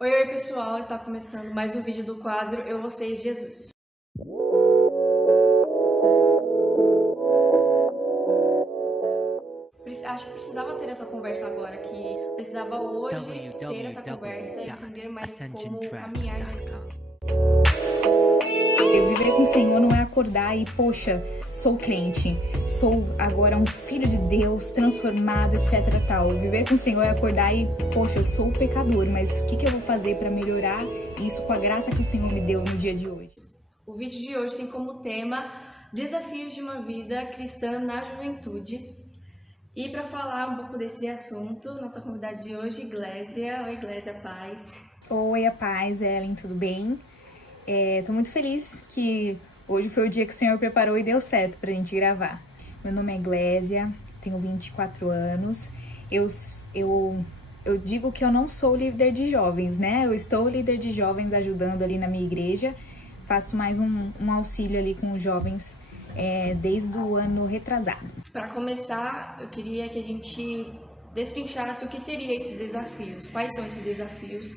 Oi, oi pessoal, está começando mais um vídeo do quadro Eu, Vocês, Jesus. Acho que precisava ter essa conversa agora, que precisava hoje ter essa conversa e entender mais como caminhar nele. Viver com o Senhor não é acordar e, poxa, sou crente, sou agora um filho de Deus, transformado, etc. tal. Viver com o Senhor é acordar e, poxa, eu sou pecador, mas o que eu vou fazer para melhorar isso com a graça que o Senhor me deu no dia de hoje? O vídeo de hoje tem como tema Desafios de uma Vida Cristã na Juventude. E para falar um pouco desse assunto, nossa convidada de hoje, Glésia. Oi, Glésia, paz. Oi, a paz, Ellen, tudo bem? Tô muito feliz que hoje foi o dia que o Senhor preparou e deu certo pra gente gravar. Meu nome é Glésia, tenho 24 anos. Eu digo que eu não sou líder de jovens, né? Eu estou líder de jovens ajudando ali na minha igreja. Faço mais um auxílio ali com os jovens desde o ano retrasado. Para começar, eu queria que a gente destrinchasse o que seriam esses desafios. Quais são esses desafios?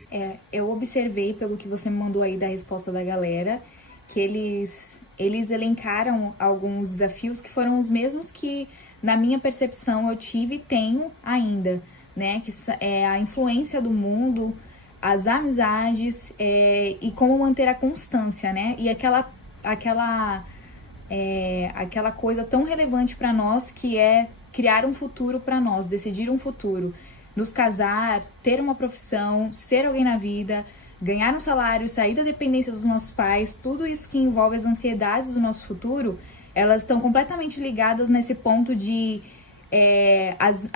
Eu observei, pelo que você me mandou aí da resposta da galera, que eles elencaram alguns desafios que foram os mesmos que, na minha percepção, eu tive e tenho ainda, né? Que é a influência do mundo, as amizades e como manter a constância, né? E aquela coisa tão relevante para nós que é criar um futuro para nós, decidir um futuro, nos casar, ter uma profissão, ser alguém na vida, ganhar um salário, sair da dependência dos nossos pais, tudo isso que envolve as ansiedades do nosso futuro, elas estão completamente ligadas nesse ponto de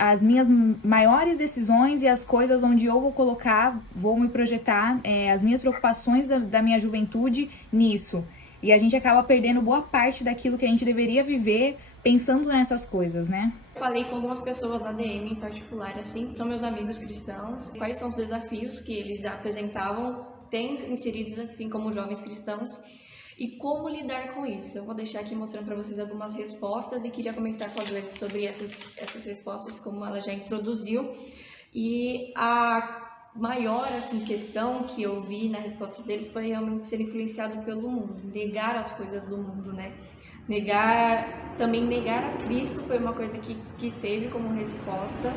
as minhas maiores decisões e as coisas onde eu vou colocar, vou me projetar, as minhas preocupações da minha juventude nisso. E a gente acaba perdendo boa parte daquilo que a gente deveria viver pensando nessas coisas, né? Falei com algumas pessoas na DM em particular, assim, são meus amigos cristãos. Quais são os desafios que eles apresentavam, têm inseridos assim como jovens cristãos, e como lidar com isso. Eu vou deixar aqui mostrando para vocês algumas respostas e queria comentar com a Glenn sobre essas respostas, como ela já introduziu. E a maior assim, questão que eu vi na resposta deles foi realmente ser influenciado pelo mundo, negar as coisas do mundo, né? Também negar a Cristo foi uma coisa que teve como resposta.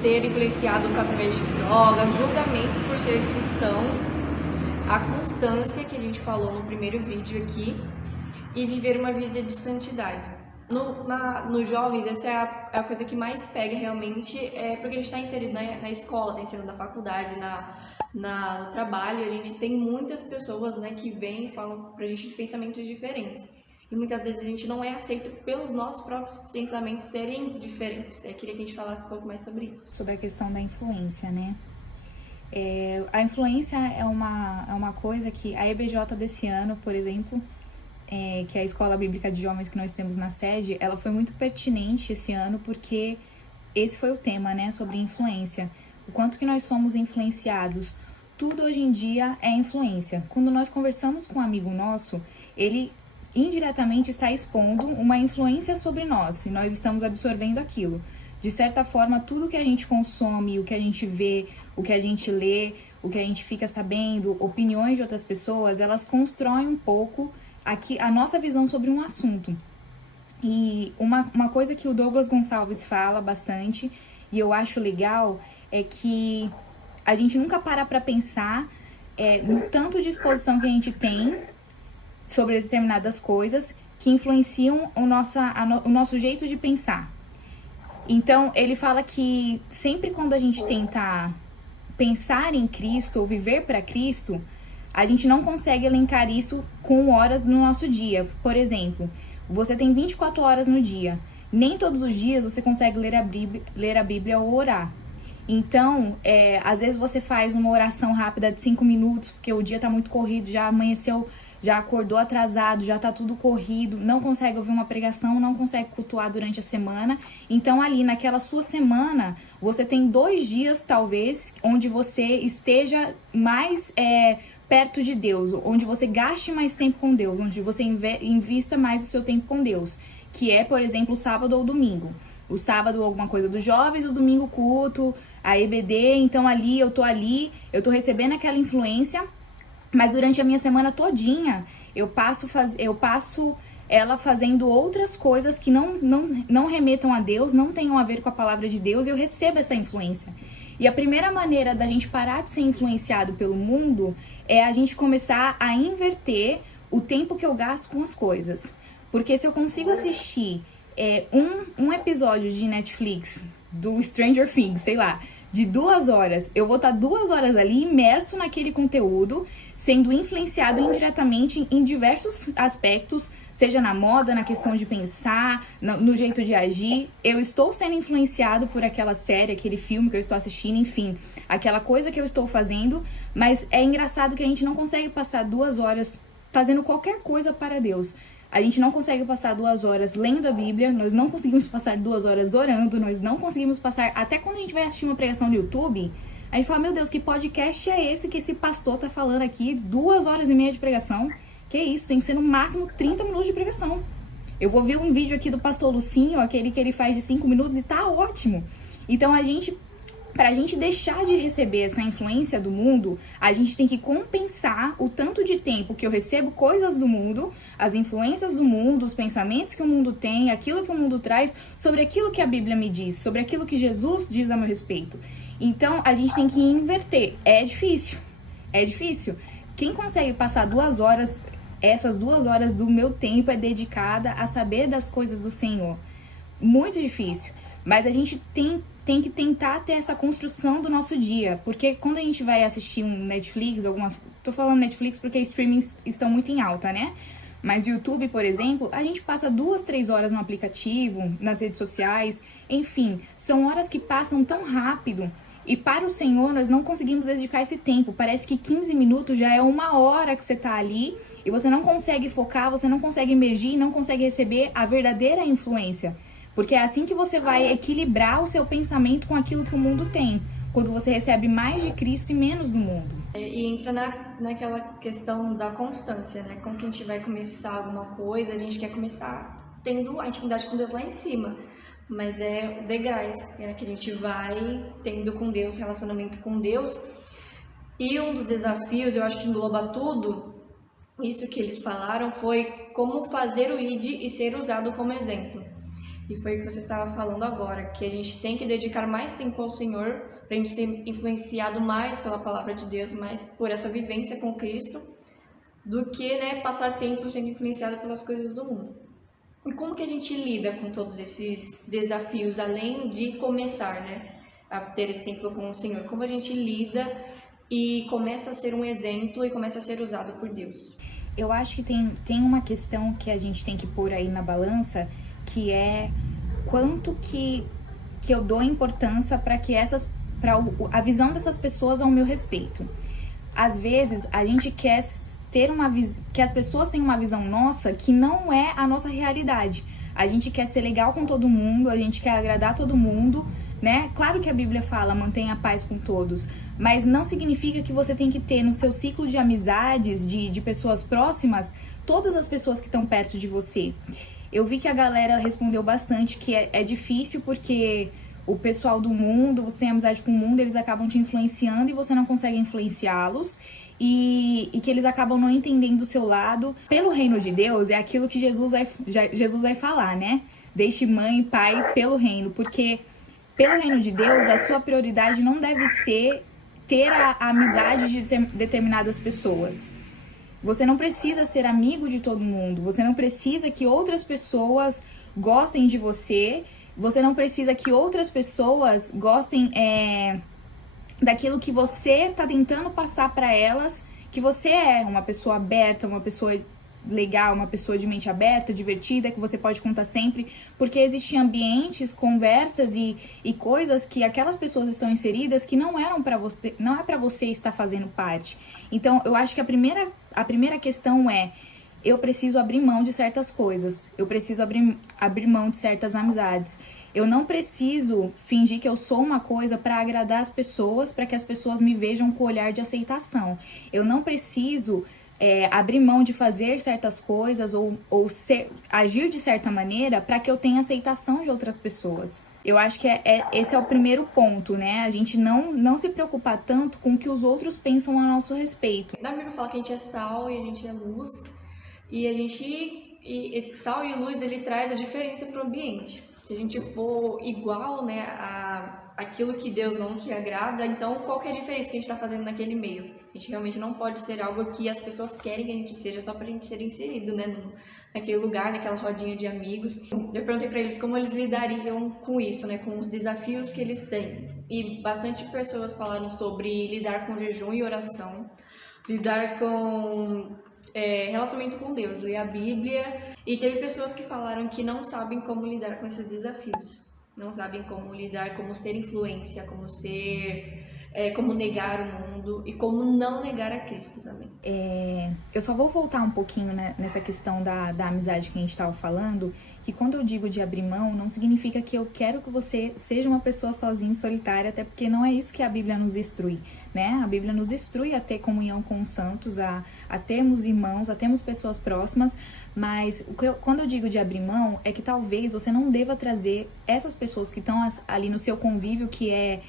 Ser influenciado através de drogas, julgamentos por ser cristão, a constância que a gente falou no primeiro vídeo aqui e viver uma vida de santidade. Nos jovens, essa é a coisa que mais pega realmente, porque a gente está inserido na escola, está inserido na faculdade, no trabalho, a gente tem muitas pessoas, né, que vêm e falam pra gente de pensamentos diferentes. E muitas vezes a gente não é aceito pelos nossos próprios pensamentos serem diferentes. Eu queria que a gente falasse um pouco mais sobre isso. Sobre a questão da influência, né? A influência é uma coisa que a EBJ desse ano, por exemplo, que é a Escola Bíblica de Jovens que nós temos na sede, ela foi muito pertinente esse ano porque esse foi o tema, né? Sobre influência. O quanto que nós somos influenciados. Tudo hoje em dia é influência. Quando nós conversamos com um amigo nosso, ele indiretamente está expondo uma influência sobre nós e nós estamos absorvendo aquilo. De certa forma, tudo que a gente consome, o que a gente vê, o que a gente lê, o que a gente fica sabendo, opiniões de outras pessoas, elas constroem um pouco aqui a nossa visão sobre um assunto. E uma coisa que o Douglas Gonçalves fala bastante, e eu acho legal, é que a gente nunca para pensar no tanto de exposição que a gente tem sobre determinadas coisas que influenciam o nosso jeito de pensar. Então, ele fala que sempre quando a gente tenta pensar em Cristo ou viver para Cristo, a gente não consegue elencar isso com horas no nosso dia. Por exemplo, você tem 24 horas no dia. Nem todos os dias você consegue ler a Bíblia ou orar. Então, às vezes você faz uma oração rápida de 5 minutos, porque o dia tá muito corrido, já amanheceu, já acordou atrasado, já tá tudo corrido, não consegue ouvir uma pregação, não consegue cultuar durante a semana. Então, ali naquela sua semana, você tem 2 dias, talvez, onde você esteja mais perto de Deus, onde você gaste mais tempo com Deus, onde você invista mais o seu tempo com Deus, que é, por exemplo, o sábado ou domingo. O sábado alguma coisa dos jovens, o domingo culto, a EBD, então ali, eu tô recebendo aquela influência, mas durante a minha semana todinha, eu passo ela fazendo outras coisas que não remetam a Deus, não tenham a ver com a palavra de Deus, e eu recebo essa influência. E a primeira maneira da gente parar de ser influenciado pelo mundo é a gente começar a inverter o tempo que eu gasto com as coisas. Porque se eu consigo assistir um episódio de Netflix do Stranger Things, sei lá, de 2 horas, eu vou estar 2 horas ali imerso naquele conteúdo, sendo influenciado indiretamente em diversos aspectos, seja na moda, na questão de pensar, no jeito de agir. Eu estou sendo influenciado por aquela série, aquele filme que eu estou assistindo, enfim, aquela coisa que eu estou fazendo, mas é engraçado que a gente não consegue passar 2 horas fazendo qualquer coisa para Deus. A gente não consegue passar 2 horas lendo a Bíblia, nós não conseguimos passar 2 horas orando, nós não conseguimos passar... Até quando a gente vai assistir uma pregação no YouTube, a gente fala, meu Deus, que podcast é esse que esse pastor tá falando aqui? 2 horas e meia de pregação? Que isso, tem que ser no máximo 30 minutos de pregação. Eu vou ver um vídeo aqui do pastor Lucinho, aquele que ele faz de 5 minutos, e tá ótimo. Então pra gente deixar de receber essa influência do mundo, a gente tem que compensar o tanto de tempo que eu recebo coisas do mundo, as influências do mundo, os pensamentos que o mundo tem, aquilo que o mundo traz, sobre aquilo que a Bíblia me diz, sobre aquilo que Jesus diz a meu respeito. Então, a gente tem que inverter. É difícil. Quem consegue passar 2 horas, essas 2 horas do meu tempo é dedicada a saber das coisas do Senhor. Muito difícil. Mas a gente tem que tentar ter essa construção do nosso dia, porque quando a gente vai assistir um Netflix, tô falando Netflix porque streamings estão muito em alta, né? Mas YouTube, por exemplo, a gente passa 2, 3 horas no aplicativo, nas redes sociais, enfim, são horas que passam tão rápido, e para o Senhor nós não conseguimos dedicar esse tempo. Parece que 15 minutos já é 1 hora que você tá ali, e você não consegue focar, você não consegue emergir, não consegue receber a verdadeira influência. Porque é assim que você vai equilibrar o seu pensamento com aquilo que o mundo tem. Quando você recebe mais de Cristo e menos do mundo. E entra naquela questão da constância, né? Como que a gente vai começar alguma coisa, a gente quer começar tendo a intimidade com Deus lá em cima. Mas é degraus, né? Que a gente vai tendo com Deus, relacionamento com Deus. E um dos desafios, eu acho que engloba tudo, isso que eles falaram, foi como fazer o ID e ser usado como exemplo. E foi o que você estava falando agora, que a gente tem que dedicar mais tempo ao Senhor para a gente ser influenciado mais pela palavra de Deus, mais por essa vivência com Cristo, do que, né, passar tempo sendo influenciado pelas coisas do mundo. E como que a gente lida com todos esses desafios, além de começar, né, a ter esse tempo com o Senhor? Como a gente lida e começa a ser um exemplo e começa a ser usado por Deus? Eu acho que tem uma questão que a gente tem que pôr aí na balança, que é quanto que eu dou importância para a visão dessas pessoas ao meu respeito. Às vezes, a gente quer que as pessoas tenham uma visão nossa que não é a nossa realidade. A gente quer ser legal com todo mundo, a gente quer agradar todo mundo, né? Claro que a Bíblia fala, mantenha a paz com todos, mas não significa que você tem que ter no seu ciclo de amizades, de pessoas próximas, todas as pessoas que estão perto de você. Eu vi que a galera respondeu bastante que é difícil porque o pessoal do mundo, você tem amizade com o mundo, eles acabam te influenciando e você não consegue influenciá-los, e que eles acabam não entendendo o seu lado. Pelo reino de Deus, é aquilo que Jesus vai falar, né? Deixe mãe e pai pelo reino, porque pelo reino de Deus, a sua prioridade não deve ser ter a amizade de determinadas pessoas. Você não precisa ser amigo de todo mundo, você não precisa que outras pessoas gostem de você, você não precisa que outras pessoas gostem daquilo que você tá tentando passar para elas, que você é uma pessoa aberta, uma pessoa legal, uma pessoa de mente aberta, divertida, que você pode contar sempre, porque existem ambientes, conversas e coisas que aquelas pessoas estão inseridas que não eram para você, não é para você estar fazendo parte. Então, eu acho que a primeira questão é: eu preciso abrir mão de certas coisas, eu preciso abrir mão de certas amizades. Eu não preciso fingir que eu sou uma coisa para agradar as pessoas, para que as pessoas me vejam com olhar de aceitação. Eu não preciso abrir mão de fazer certas coisas ou agir de certa maneira para que eu tenha aceitação de outras pessoas. Eu acho que esse é o primeiro ponto, né? A gente não se preocupar tanto com o que os outros pensam a nosso respeito. Na Bíblia fala que a gente é sal e a gente é luz, e esse sal e luz, ele traz a diferença para o ambiente. Se a gente for igual, né, aquilo que Deus não se agrada, então qual que é a diferença que a gente está fazendo naquele meio? A gente realmente não pode ser algo que as pessoas querem que a gente seja só para a gente ser inserido, né, naquele lugar, naquela rodinha de amigos. Eu perguntei para eles como eles lidariam com isso, né, com os desafios que eles têm. E bastante pessoas falaram sobre lidar com jejum e oração, lidar com relacionamento com Deus, ler a Bíblia. E teve pessoas que falaram que não sabem como lidar com esses desafios. Não sabem como lidar, como ser influência, como negar o mundo e como não negar a Cristo também. Eu só vou voltar um pouquinho, né, nessa questão da amizade que a gente estava falando, que quando eu digo de abrir mão, não significa que eu quero que você seja uma pessoa sozinha e solitária, até porque não é isso que a Bíblia nos instrui, né? A Bíblia nos instrui a ter comunhão com os santos, a termos irmãos, a termos pessoas próximas, mas quando eu digo de abrir mão, é que talvez você não deva trazer essas pessoas que estão ali no seu convívio, que é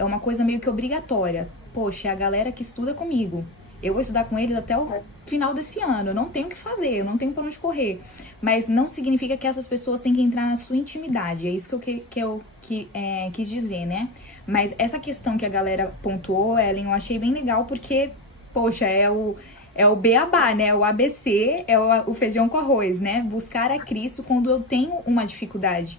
uma coisa meio que obrigatória. Poxa, é a galera que estuda comigo. Eu vou estudar com eles até o final desse ano. Eu não tenho o que fazer, eu não tenho pra onde correr. Mas não significa que essas pessoas têm que entrar na sua intimidade. É isso que eu quis dizer, né? Mas essa questão que a galera pontuou, Ellen, eu achei bem legal porque, poxa, é o beabá, né? O ABC é o feijão com arroz, né? Buscar a Cristo quando eu tenho uma dificuldade.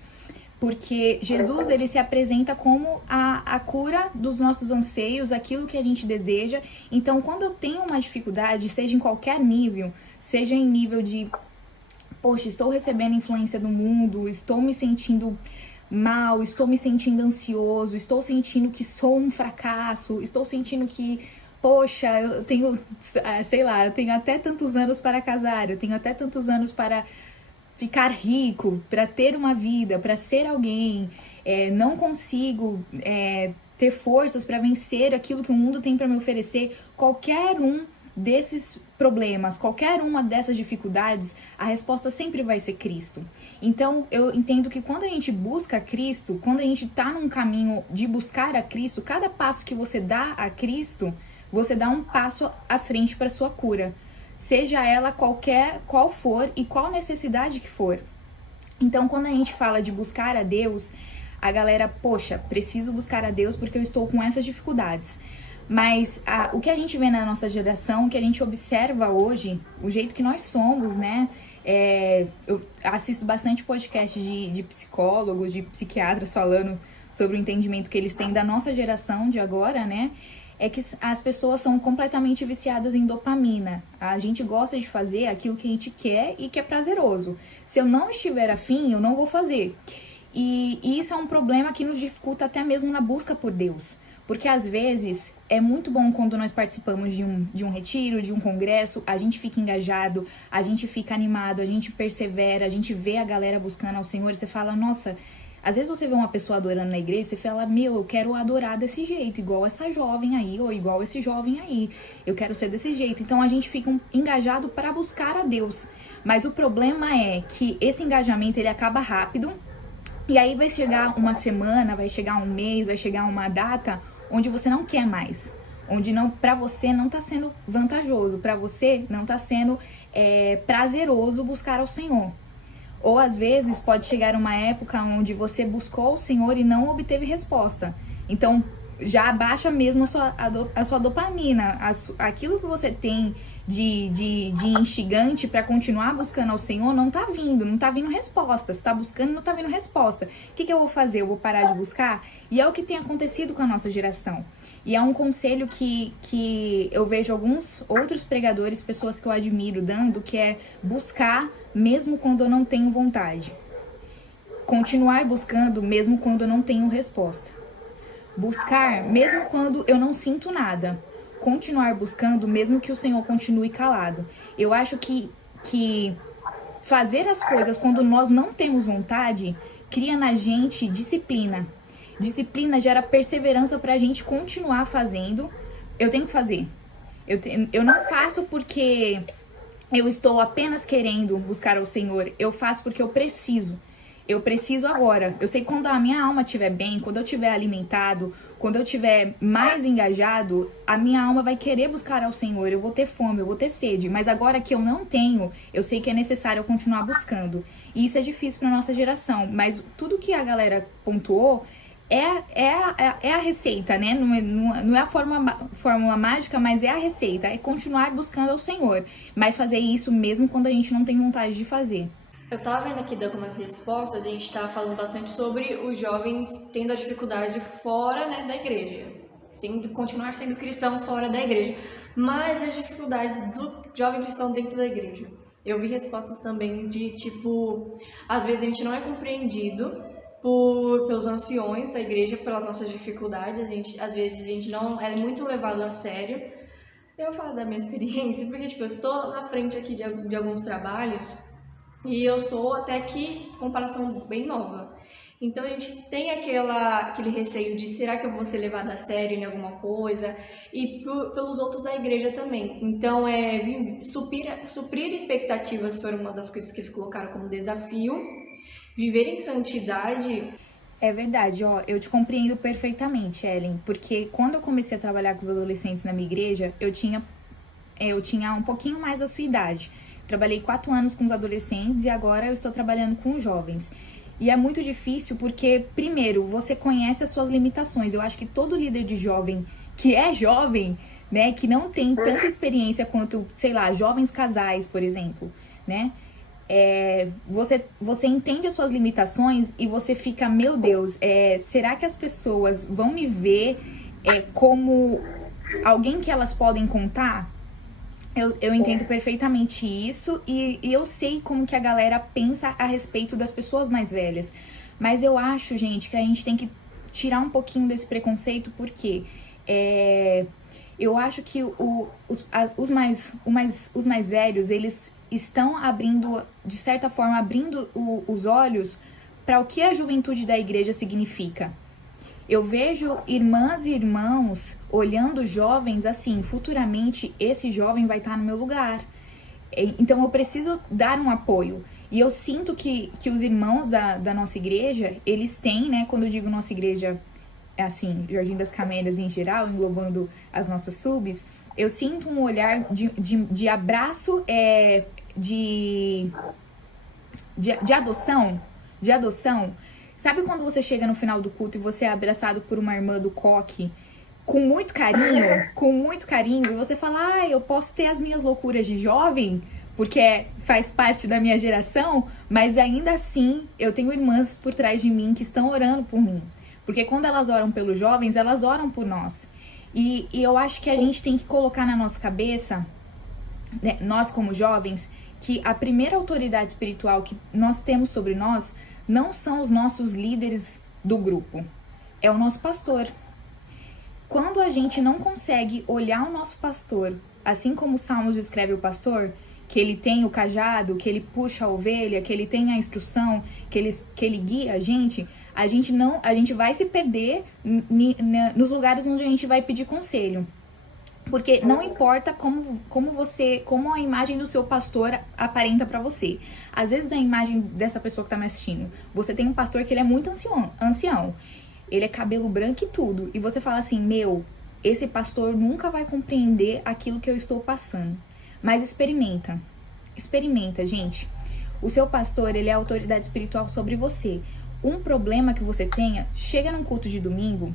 Porque Jesus, ele se apresenta como a cura dos nossos anseios, aquilo que a gente deseja. Então, quando eu tenho uma dificuldade, seja em qualquer nível, seja em nível de, poxa, estou recebendo influência do mundo, estou me sentindo mal, estou me sentindo ansioso, estou sentindo que sou um fracasso, estou sentindo que, poxa, eu tenho, sei lá, eu tenho até tantos anos para casar, eu tenho até tantos anos para ficar rico, para ter uma vida, para ser alguém, não consigo ter forças para vencer aquilo que o mundo tem para me oferecer. Qualquer um desses problemas, qualquer uma dessas dificuldades, a resposta sempre vai ser Cristo. Então, eu entendo que quando a gente busca Cristo, quando a gente está num caminho de buscar a Cristo, cada passo que você dá a Cristo, você dá um passo à frente para sua cura. Seja ela qual for e qual necessidade que for. Então, quando a gente fala de buscar a Deus, a galera, poxa, preciso buscar a Deus porque eu estou com essas dificuldades. Mas o que a gente vê na nossa geração, o que a gente observa hoje, o jeito que nós somos, né? Eu assisto bastante podcast de psicólogos, de psiquiatras falando sobre o entendimento que eles têm da nossa geração de agora, né? É que as pessoas são completamente viciadas em dopamina. A gente gosta de fazer aquilo que a gente quer e que é prazeroso. Se eu não estiver afim, eu não vou fazer. E isso é um problema que nos dificulta até mesmo na busca por Deus. Porque às vezes é muito bom quando nós participamos de um retiro, de um congresso, a gente fica engajado, a gente fica animado, a gente persevera, a gente vê a galera buscando ao Senhor e você fala, nossa... Às vezes você vê uma pessoa adorando na igreja e você fala, eu quero adorar desse jeito, igual essa jovem aí, ou igual esse jovem aí. Eu quero ser desse jeito. Então a gente fica engajado para buscar a Deus. Mas o problema é que esse engajamento, ele acaba rápido. E aí vai chegar uma semana, vai chegar um mês, vai chegar uma data onde você não quer mais. Onde para você não está sendo vantajoso, para você não está sendo prazeroso buscar ao Senhor. Ou às vezes pode chegar uma época onde você buscou o Senhor e não obteve resposta. Então já abaixa mesmo a sua dopamina, aquilo que você tem de instigante para continuar buscando ao Senhor não tá vindo resposta. Você tá buscando e não tá vindo resposta. O que eu vou fazer? Eu vou parar de buscar? E é o que tem acontecido com a nossa geração. E é um conselho que eu vejo alguns outros pregadores, pessoas que eu admiro dando, que é buscar mesmo quando eu não tenho vontade. Continuar buscando mesmo quando eu não tenho resposta. Buscar mesmo quando eu não sinto nada. Continuar buscando mesmo que o Senhor continue calado. Eu acho que fazer as coisas quando nós não temos vontade cria na gente disciplina. Disciplina gera perseverança pra gente continuar fazendo. Eu tenho que fazer. Eu não faço porque eu estou apenas querendo buscar ao Senhor. Eu faço porque eu preciso. Eu preciso agora. Eu sei que quando a minha alma estiver bem, quando eu estiver alimentado, quando eu estiver mais engajado, a minha alma vai querer buscar ao Senhor. Eu vou ter fome, eu vou ter sede. Mas agora que eu não tenho, eu sei que é necessário eu continuar buscando. E isso é difícil para nossa geração. Mas tudo que a galera pontuou é a receita, né? Não é a fórmula mágica, mas é a receita. É continuar buscando ao Senhor. Mas fazer isso mesmo quando a gente não tem vontade de fazer. Eu tava vendo aqui de algumas respostas, a gente tava falando bastante sobre os jovens tendo a dificuldade fora, né, da igreja. Continuar sendo cristão fora da igreja. Mas as dificuldades do jovem cristão dentro da igreja. Eu vi respostas também de tipo, às vezes a gente não é compreendido pelos anciões da igreja, pelas nossas dificuldades, às vezes a gente não é muito levado a sério. Eu vou falar da minha experiência, porque tipo, eu estou na frente aqui de alguns trabalhos e eu sou até que comparação bem nova. Então a gente tem aquele receio de será que eu vou ser levada a sério em alguma coisa, e pelos outros da igreja também. Então suprir expectativas foi uma das coisas que eles colocaram como desafio. Viver em santidade. É verdade, ó, eu te compreendo perfeitamente, Ellen, porque quando eu comecei a trabalhar com os adolescentes na minha igreja, eu tinha um pouquinho mais da sua idade. Trabalhei 4 anos com os adolescentes e agora eu estou trabalhando com os jovens. E é muito difícil porque, primeiro, você conhece as suas limitações. Eu acho que todo líder de jovem que é jovem, né, que não tem tanta experiência quanto, sei lá, jovens casais, por exemplo, né, você entende as suas limitações e você fica, meu Deus, será que as pessoas vão me ver como alguém que elas podem contar? Eu entendo perfeitamente isso e eu sei como que a galera pensa a respeito das pessoas mais velhas. Mas eu acho, gente, que a gente tem que tirar um pouquinho desse preconceito, porque eu acho que os mais velhos, eles estão abrindo, de certa forma, abrindo os olhos para o que a juventude da igreja significa. Eu vejo irmãs e irmãos olhando jovens assim, futuramente esse jovem vai estar no meu lugar. Então eu preciso dar um apoio. E eu sinto que os irmãos da nossa igreja, eles têm, né, quando eu digo nossa igreja, é assim, Jardim das Camélias em geral, englobando as nossas subs, eu sinto um olhar de abraço, de adoção. Sabe quando você chega no final do culto e você é abraçado por uma irmã do coque com muito carinho, e você fala, eu posso ter as minhas loucuras de jovem, porque faz parte da minha geração, mas ainda assim eu tenho irmãs por trás de mim que estão orando por mim. Porque quando elas oram pelos jovens, elas oram por nós. E eu acho que a gente tem que colocar na nossa cabeça, né, nós como jovens, que a primeira autoridade espiritual que nós temos sobre nós não são os nossos líderes do grupo, é o nosso pastor. Quando a gente não consegue olhar o nosso pastor, assim como o Salmos descreve o pastor, que ele tem o cajado, que ele puxa a ovelha, que ele tem a instrução, que ele guia a gente vai se perder nos lugares onde a gente vai pedir conselho. Porque não importa como a imagem do seu pastor aparenta pra você. Às vezes a imagem dessa pessoa que tá me assistindo, você tem um pastor que ele é muito ancião. Ele é cabelo branco e tudo. E você fala assim, esse pastor nunca vai compreender aquilo que eu estou passando. Mas experimenta, gente. O seu pastor, ele é a autoridade espiritual sobre você. Um problema que você tenha, chega num culto de domingo,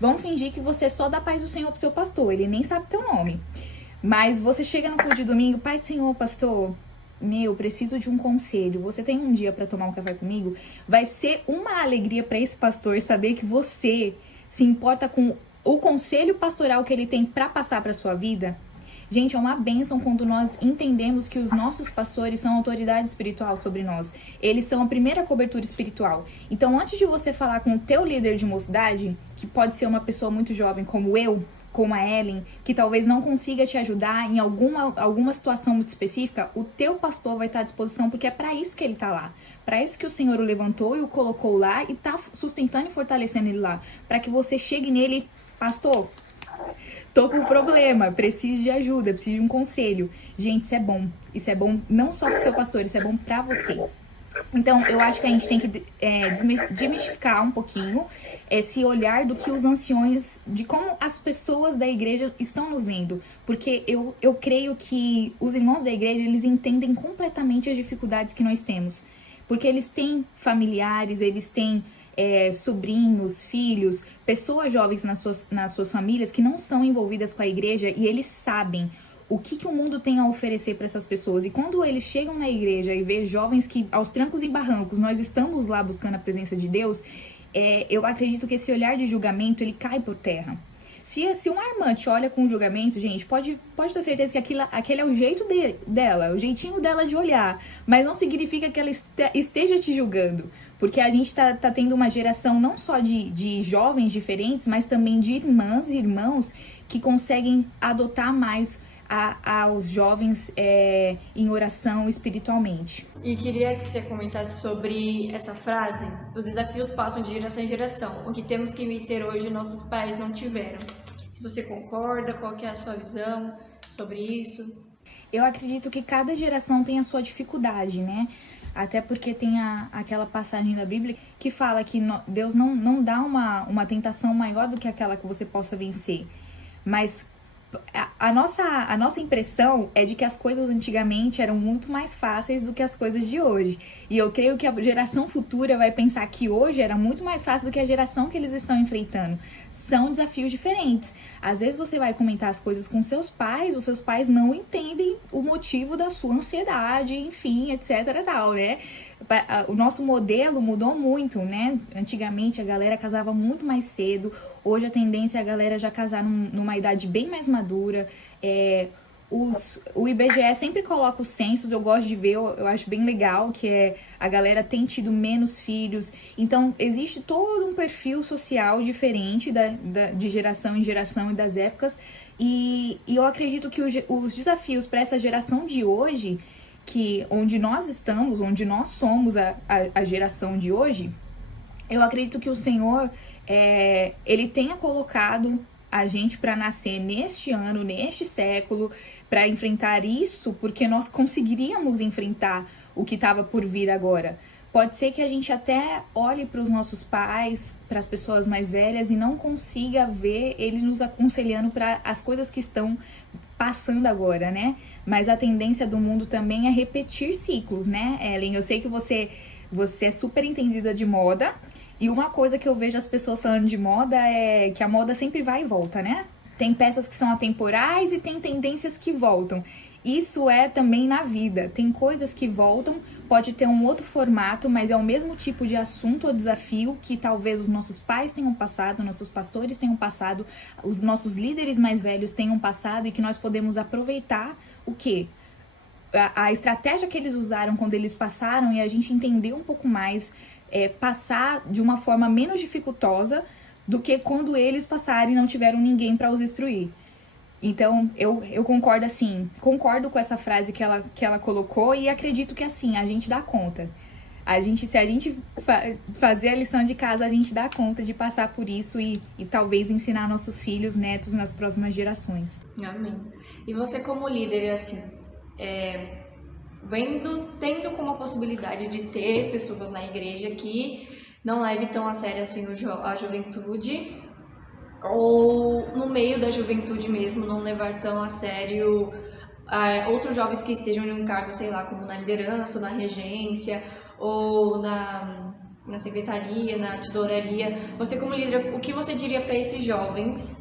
vão fingir que você só dá paz do Senhor pro seu pastor, ele nem sabe teu nome. Mas você chega no culto de domingo, Pai do Senhor, pastor, preciso de um conselho. Você tem um dia para tomar um café comigo? Vai ser uma alegria para esse pastor saber que você se importa com o conselho pastoral que ele tem para passar para sua vida. Gente, é uma bênção quando nós entendemos que os nossos pastores são autoridade espiritual sobre nós. Eles são a primeira cobertura espiritual. Então, antes de você falar com o teu líder de mocidade, que pode ser uma pessoa muito jovem como eu, como a Ellen, que talvez não consiga te ajudar em alguma situação muito específica, o teu pastor vai estar à disposição, porque é para isso que ele está lá. Para isso que o Senhor o levantou e o colocou lá e está sustentando e fortalecendo ele lá. Para que você chegue nele, pastor, tô com um problema, preciso de ajuda, preciso de um conselho. Gente, isso é bom. Isso é bom não só pro seu pastor, isso é bom pra você. Então, eu acho que a gente tem que desmistificar um pouquinho esse olhar do que os anciões, de como as pessoas da igreja estão nos vendo. Porque eu creio que os irmãos da igreja, eles entendem completamente as dificuldades que nós temos. Porque eles têm familiares, eles têm sobrinhos, filhos, pessoas jovens nas suas famílias que não são envolvidas com a igreja e eles sabem o que o mundo tem a oferecer para essas pessoas. E quando eles chegam na igreja e vê jovens que, aos trancos e barrancos, nós estamos lá buscando a presença de Deus, eu acredito que esse olhar de julgamento, ele cai por terra. Se uma irmã te olha com julgamento, gente, pode ter certeza que aquele é o jeito dela, o jeitinho dela de olhar, mas não significa que ela esteja te julgando. Porque a gente tá tendo uma geração não só de jovens diferentes, mas também de irmãs e irmãos que conseguem adotar mais aos jovens em oração espiritualmente. E queria que você comentasse sobre essa frase: os desafios passam de geração em geração. O que temos que vencer hoje, nossos pais não tiveram. Se você concorda, qual que é a sua visão sobre isso? Eu acredito que cada geração tem a sua dificuldade, né? Até porque tem aquela passagem da Bíblia que fala que Deus não dá uma tentação maior do que aquela que você possa vencer. Mas a nossa impressão é de que as coisas antigamente eram muito mais fáceis do que as coisas de hoje. E eu creio que a geração futura vai pensar que hoje era muito mais fácil do que a geração que eles estão enfrentando. São desafios diferentes. Às vezes você vai comentar as coisas com seus pais, os seus pais não entendem o motivo da sua ansiedade, enfim, etc. tal, né? O nosso modelo mudou muito, né? Antigamente a galera casava muito mais cedo. Hoje a tendência é a galera já casar numa idade bem mais madura. O IBGE sempre coloca os censos, eu gosto de ver, eu acho bem legal, que a galera tem tido menos filhos. Então, existe todo um perfil social diferente de geração em geração e das épocas. E eu acredito que os desafios para essa geração de hoje, onde nós estamos, onde nós somos a geração de hoje, eu acredito que o Senhor, ele tenha colocado a gente para nascer neste ano, neste século, para enfrentar isso, porque nós conseguiríamos enfrentar o que estava por vir agora. Pode ser que a gente até olhe para os nossos pais, para as pessoas mais velhas e não consiga ver ele nos aconselhando para as coisas que estão passando agora, né? Mas a tendência do mundo também é repetir ciclos, né, Ellen? Eu sei que você é super entendida de moda. E uma coisa que eu vejo as pessoas falando de moda é que a moda sempre vai e volta, né? Tem peças que são atemporais e tem tendências que voltam. Isso é também na vida. Tem coisas que voltam, pode ter um outro formato, mas é o mesmo tipo de assunto ou desafio que talvez os nossos pais tenham passado, nossos pastores tenham passado, os nossos líderes mais velhos tenham passado e que nós podemos aproveitar o quê? A estratégia que eles usaram quando eles passaram e a gente entender um pouco mais, passar de uma forma menos dificultosa do que quando eles passarem e não tiveram ninguém para os instruir. Então, eu concordo assim, concordo com essa frase que ela colocou e acredito que assim, a gente dá conta. Se a gente fazer a lição de casa, a gente dá conta de passar por isso e talvez ensinar nossos filhos, netos nas próximas gerações. Amém. E você como líder, assim, tendo como a possibilidade de ter pessoas na igreja que não levem tão a sério assim a juventude, ou no meio da juventude mesmo, não levar tão a sério outros jovens que estejam em um cargo, sei lá, como na liderança, ou na regência, ou na secretaria, na tesouraria. Você como líder, o que você diria para esses jovens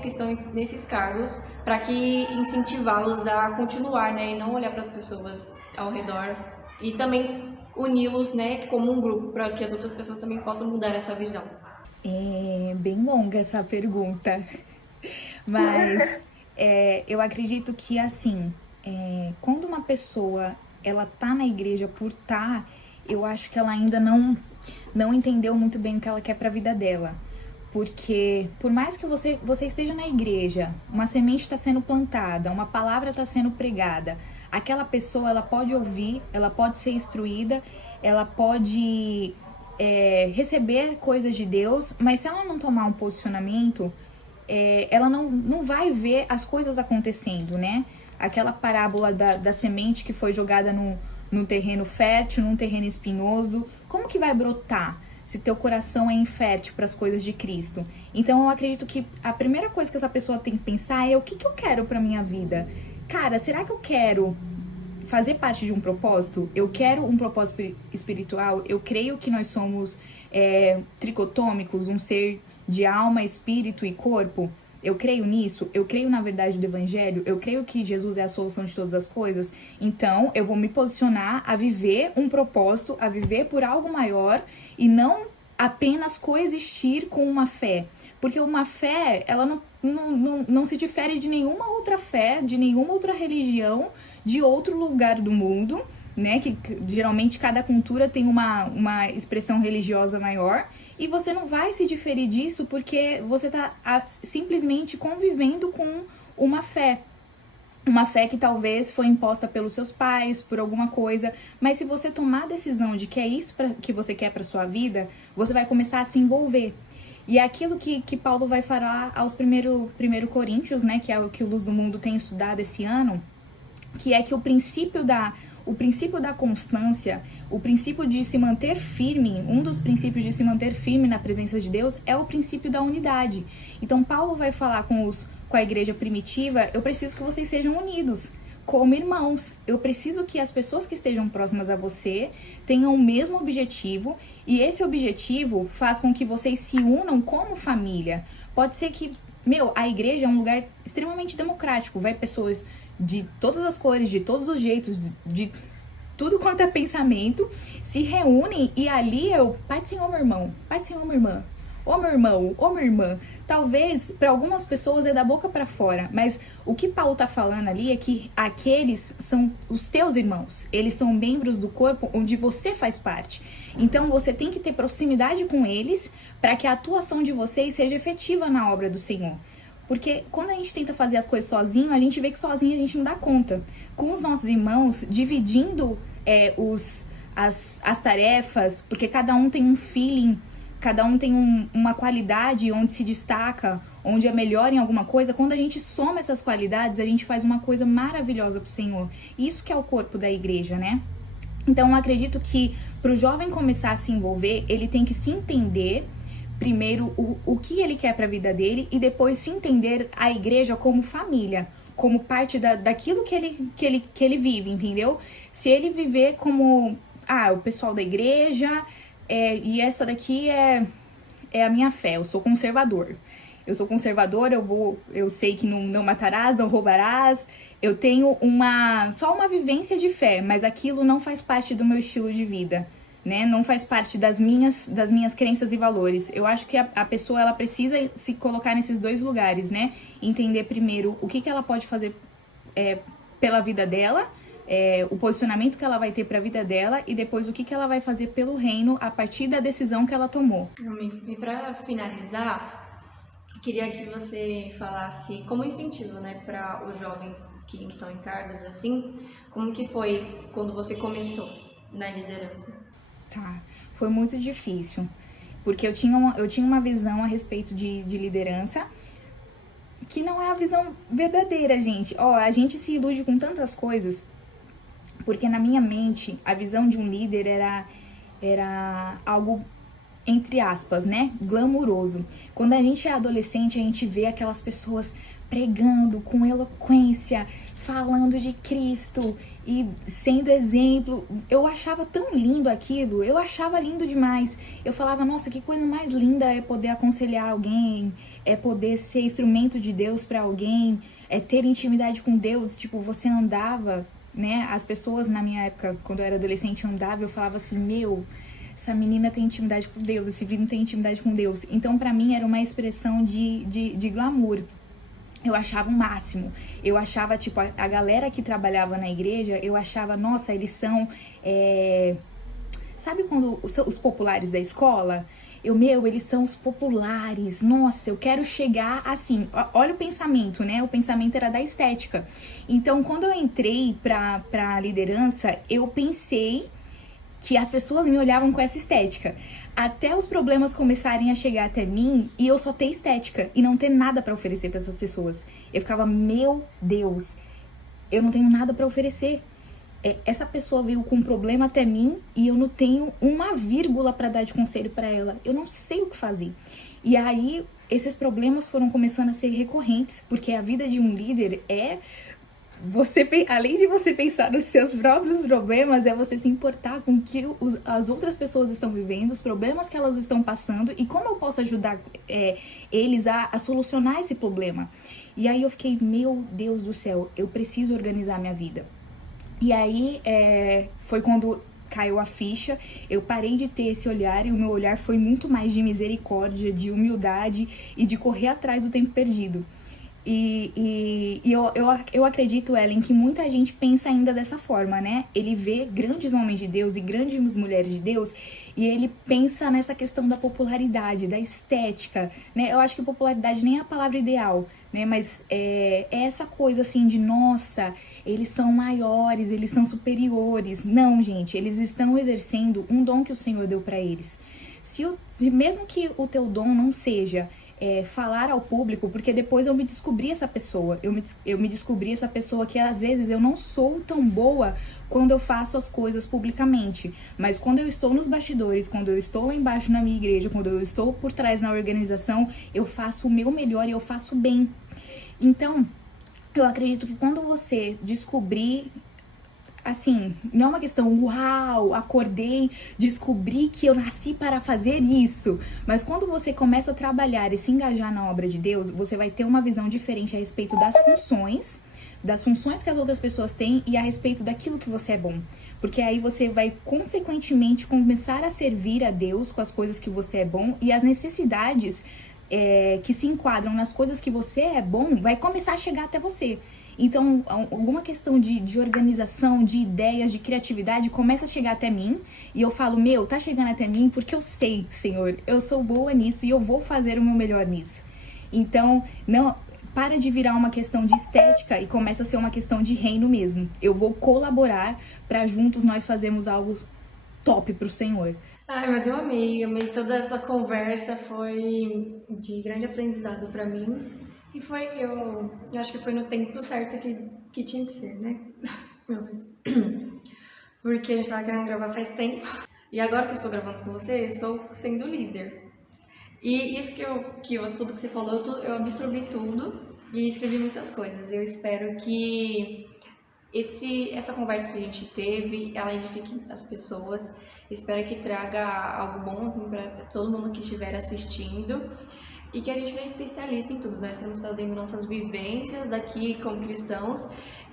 que estão nesses cargos, para que incentivá-los a continuar, né, e não olhar para as pessoas ao redor e também uni-los, né, como um grupo, para que as outras pessoas também possam mudar essa visão? É bem longa essa pergunta, mas eu acredito que assim, quando uma pessoa ela tá na igreja por eu acho que ela ainda não entendeu muito bem o que ela quer para a vida dela. Porque por mais que você esteja na igreja, uma semente está sendo plantada, uma palavra está sendo pregada, aquela pessoa ela pode ouvir, ela pode ser instruída, ela pode receber coisas de Deus, mas se ela não tomar um posicionamento, ela não vai ver as coisas acontecendo, né? Aquela parábola da semente que foi jogada num terreno fértil, num terreno espinhoso? Como que vai brotar se teu coração é infértil para as coisas de Cristo? Então eu acredito que a primeira coisa que essa pessoa tem que pensar é o que eu quero para minha vida. Cara, será que eu quero fazer parte de um propósito? Eu quero um propósito espiritual? Eu creio que nós somos tricotômicos, um ser de alma, espírito e corpo. Eu creio nisso, eu creio na verdade do evangelho, eu creio que Jesus é a solução de todas as coisas. Então eu vou me posicionar a viver um propósito, a viver por algo maior e não apenas coexistir com uma fé. Porque uma fé, ela não se difere de nenhuma outra fé, de nenhuma outra religião, de outro lugar do mundo, né? Que geralmente cada cultura tem uma expressão religiosa maior. E você não vai se diferir disso porque você está simplesmente convivendo com uma fé. Uma fé que talvez foi imposta pelos seus pais, por alguma coisa. Mas se você tomar a decisão de que é isso que você quer para sua vida, você vai começar a se envolver. E é aquilo que Paulo vai falar aos primeiro Coríntios, né? Que é o que o Luz do Mundo tem estudado esse ano. Que é que o princípio da constância, o princípio de se manter firme, um dos princípios de se manter firme na presença de Deus é o princípio da unidade. Então Paulo vai falar com a igreja primitiva: eu preciso que vocês sejam unidos como irmãos. Eu preciso que as pessoas que estejam próximas a você tenham o mesmo objetivo, e esse objetivo faz com que vocês se unam como família. Pode ser que, a igreja é um lugar extremamente democrático, vai pessoas de todas as cores, de todos os jeitos, de tudo quanto é pensamento, se reúnem e ali Pai do Senhor, meu irmão, Pai do Senhor, minha irmã, ô meu irmão, ô minha irmã. Talvez para algumas pessoas é da boca para fora, mas o que Paulo tá falando ali é que aqueles são os teus irmãos, eles são membros do corpo onde você faz parte. Então você tem que ter proximidade com eles para que a atuação de vocês seja efetiva na obra do Senhor. Porque quando a gente tenta fazer as coisas sozinho, a gente vê que sozinho a gente não dá conta. Com os nossos irmãos, dividindo as tarefas, porque cada um tem um feeling, cada um tem uma qualidade onde se destaca, onde é melhor em alguma coisa. Quando a gente soma essas qualidades, a gente faz uma coisa maravilhosa pro Senhor. Isso que é o corpo da igreja, né? Então eu acredito que pro jovem começar a se envolver, ele tem que se entender primeiro o que ele quer para a vida dele e depois se entender a igreja como família, como parte daquilo que ele vive, entendeu? Se ele viver como, o pessoal da igreja, e essa daqui é a minha fé, eu sou conservador. Eu sei que não matarás, não roubarás, eu tenho só uma vivência de fé, mas aquilo não faz parte do meu estilo de vida. Né? Não faz parte das minhas crenças e valores. Eu acho que a pessoa ela precisa se colocar nesses dois lugares, né? Entender primeiro o que ela pode fazer pela vida dela, o posicionamento que ela vai ter para a vida dela, e depois o que ela vai fazer pelo reino a partir da decisão que ela tomou. E para finalizar, queria que você falasse como incentivo, né, para os jovens que estão em cargos assim, como que foi quando você começou na liderança? Tá, foi muito difícil, porque eu tinha uma visão a respeito de liderança que não é a visão verdadeira, gente. A gente se ilude com tantas coisas, porque na minha mente a visão de um líder era algo, entre aspas, né, glamuroso. Quando a gente é adolescente, a gente vê aquelas pessoas pregando com eloquência, falando de Cristo e sendo exemplo. Eu achava tão lindo aquilo, eu achava lindo demais. Eu falava, nossa, que coisa mais linda é poder aconselhar alguém, é poder ser instrumento de Deus para alguém, é ter intimidade com Deus. Tipo, você andava, né? As pessoas na minha época, quando eu era adolescente, andavam, eu falava assim, essa menina tem intimidade com Deus, esse menino tem intimidade com Deus. Então, pra mim, era uma expressão de glamour. Eu achava o máximo. Eu achava, tipo, a galera que trabalhava na igreja, eu achava, nossa, eles são... Sabe quando os populares da escola? Eles são os populares. Nossa, eu quero chegar assim. Olha o pensamento, né? O pensamento era da estética. Então, quando eu entrei pra liderança, eu pensei que as pessoas me olhavam com essa estética. Até os problemas começarem a chegar até mim e eu só ter estética e não ter nada pra oferecer pra essas pessoas. Eu ficava, meu Deus, eu não tenho nada pra oferecer. essa pessoa veio com um problema até mim e eu não tenho uma vírgula para dar de conselho para ela. Eu não sei o que fazer. E aí, esses problemas foram começando a ser recorrentes, porque a vida de um líder é você, além de você pensar nos seus próprios problemas, é você se importar com o que as outras pessoas estão vivendo, os problemas que elas estão passando e como eu posso ajudar eles a solucionar esse problema. E aí eu fiquei, meu Deus do céu, eu preciso organizar minha vida. E aí foi quando caiu a ficha, eu parei de ter esse olhar e o meu olhar foi muito mais de misericórdia, de humildade e de correr atrás do tempo perdido. E eu acredito, Ellen, que muita gente pensa ainda dessa forma, né? Ele vê grandes homens de Deus e grandes mulheres de Deus e ele pensa nessa questão da popularidade, da estética, né? Eu acho que popularidade nem é a palavra ideal, né? Mas é essa coisa assim de, nossa, eles são maiores, eles são superiores. Não, gente, eles estão exercendo um dom que o Senhor deu para eles. Se mesmo que o teu dom não seja falar ao público, porque depois eu me descobri essa pessoa, eu me descobri essa pessoa que às vezes eu não sou tão boa quando eu faço as coisas publicamente, mas quando eu estou nos bastidores, quando eu estou lá embaixo na minha igreja, quando eu estou por trás na organização, eu faço o meu melhor e eu faço bem. Então, eu acredito que quando você descobrir, assim, não é uma questão, uau, acordei, descobri que eu nasci para fazer isso. Mas quando você começa a trabalhar e se engajar na obra de Deus, você vai ter uma visão diferente a respeito das funções que as outras pessoas têm e a respeito daquilo que você é bom. Porque aí você vai, consequentemente, começar a servir a Deus com as coisas que você é bom e as necessidades que se enquadram nas coisas que você é bom, vai começar a chegar até você. Então, alguma questão de organização, de ideias, de criatividade, começa a chegar até mim. E eu falo, tá chegando até mim porque eu sei, Senhor, eu sou boa nisso e eu vou fazer o meu melhor nisso. Então, não para de virar uma questão de estética e começa a ser uma questão de reino mesmo. Eu vou colaborar para juntos nós fazermos algo top pro Senhor. Ai, mas eu amei toda essa conversa, foi de grande aprendizado para mim. E eu acho que foi no tempo certo que tinha que ser, né? Meu Deus. Porque a gente tava querendo gravar faz tempo. E agora que eu estou gravando com você, eu estou sendo líder. E isso tudo que você falou, eu absorvi tudo e escrevi muitas coisas. Eu espero que essa conversa que a gente teve, ela edifique as pessoas. Espero que traga algo bom assim, para todo mundo que estiver assistindo. E que a gente não é especialista em tudo, nós estamos trazendo nossas vivências daqui como cristãos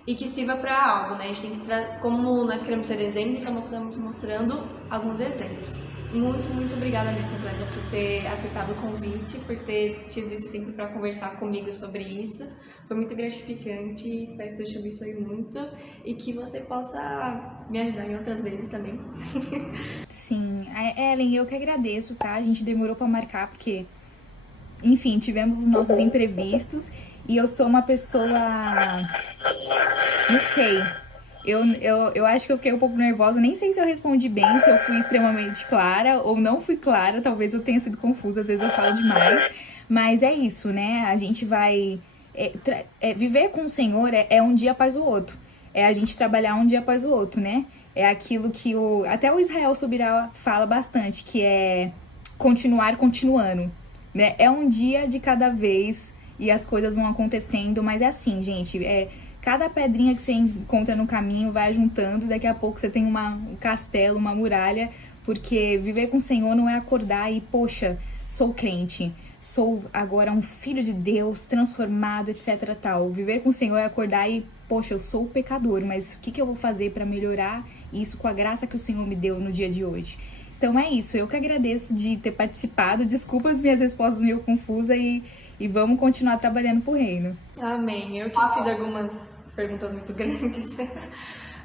e que sirva para algo, né? A gente tem que, como nós queremos ser exemplos, estamos mostrando alguns exemplos. Muito, muito obrigada mesmo, Clésia, por ter aceitado o convite, por ter tido esse tempo para conversar comigo sobre isso. Foi muito gratificante e espero que Deus te abençoe muito e que você possa me ajudar em outras vezes também. Sim, Ellen, eu que agradeço, tá? A gente demorou para marcar porque, enfim, tivemos os nossos imprevistos e eu sou uma pessoa, não sei, eu acho que eu fiquei um pouco nervosa, nem sei se eu respondi bem, se eu fui extremamente clara ou não fui clara, talvez eu tenha sido confusa, às vezes eu falo demais, mas é isso, né, a gente vai, viver com o Senhor é um dia após o outro, é a gente trabalhar um dia após o outro, né, é aquilo que até o Israel Subirá fala bastante, que é continuar continuando, né, é um dia de cada vez e as coisas vão acontecendo, mas é assim, gente, cada pedrinha que você encontra no caminho vai juntando, daqui a pouco você tem um castelo, uma muralha, porque viver com o Senhor não é acordar e, poxa, sou crente, sou agora um filho de Deus, transformado, etc, tal. Viver com o Senhor é acordar e, poxa, eu sou pecador, mas o que eu vou fazer para melhorar isso com a graça que o Senhor me deu no dia de hoje? Então é isso, eu que agradeço de ter participado, desculpa as minhas respostas meio confusas e vamos continuar trabalhando pro reino. Amém, eu que fiz algumas perguntas muito grandes,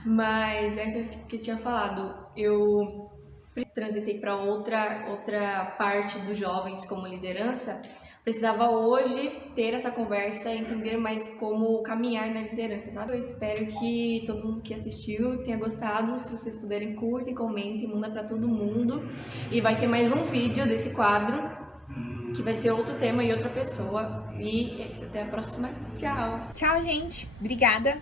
mas é que eu tinha falado, eu transitei para outra parte dos jovens como liderança, precisava hoje ter essa conversa e entender mais como caminhar na liderança, sabe? Eu espero que todo mundo que assistiu tenha gostado, se vocês puderem, curtem, comentem, manda para todo mundo, e vai ter mais um vídeo desse quadro, que vai ser outro tema e outra pessoa. E é isso, até a próxima. Tchau! Tchau, gente! Obrigada!